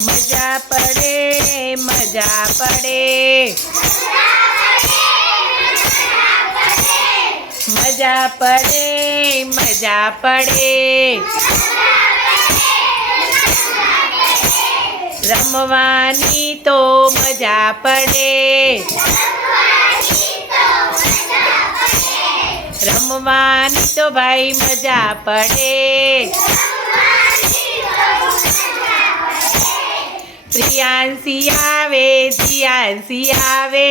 મજા પડે મજા પડે. મજા પડે મજા પડે. રમવાની તો મજા પડે. રમવાની તો ભાઈ મજા પડે. પ્રિયાંશી આવે જીયાંશી આવે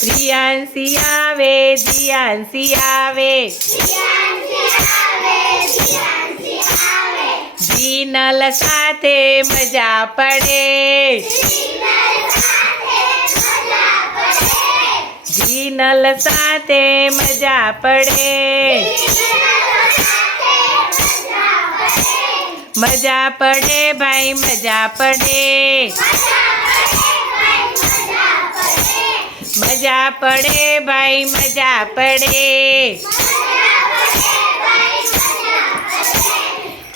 પ્રિયાંશી આવે જીયાંશી આવે જીનલ સાથે મજા પડે જીનલ સાથે મજા પડે मज़ा पड़े भाई, मज़ा पड़े। मज़ा पड़े भाई, मज़ा पड़े।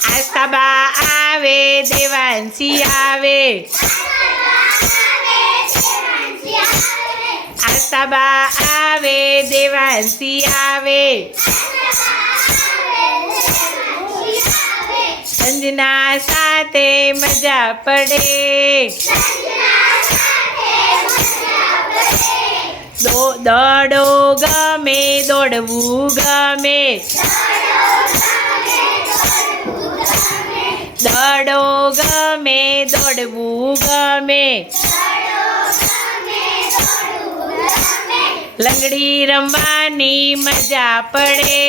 आस्तबा आवे, देवांशी आवे। आस्तबा आवे, देवांशी आवे। સંજના સાથે મજા પડે દો દડો ગમે દોડવું ગમે દડો ગમે દોડવું ગમે લંગડી રમવાની મજા પડે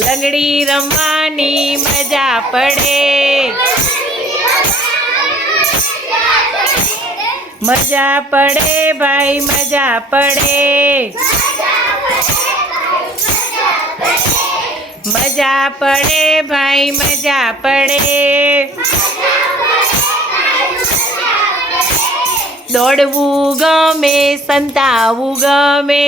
લંગડી રમવાની મજા પડે મજા પડે ભાઈ મજા પડે મજા પડે ભાઈ મજા પડે દોડવું ગમે સંતાવું ગમે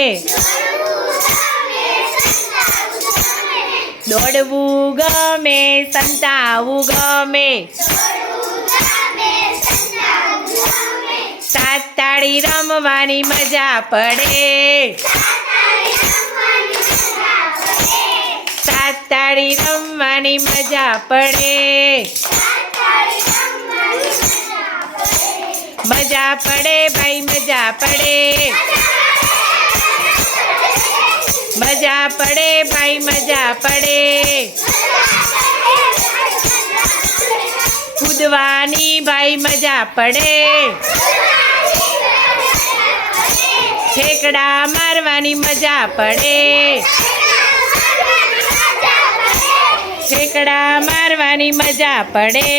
દોડવું ગમે સંતાવું ગમે સાત તાળી રમવાની મજા પડે સાત તાળી રમવાની મજા પડે મજા પડે ભાઈ મજા પડે મજા પડે ભાઈ, મજા પડે. કૂદવાની ભાઈ, મજા પડે. ઠેકડા મારવાની મજા પડે. ઠેકડા મારવાની મજા પડે.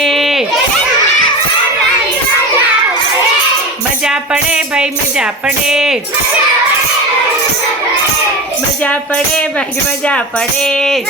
मज़ा पड़े भाई मज़ा पड़े। मज़ा पड़े भाई मज़ा पड़े।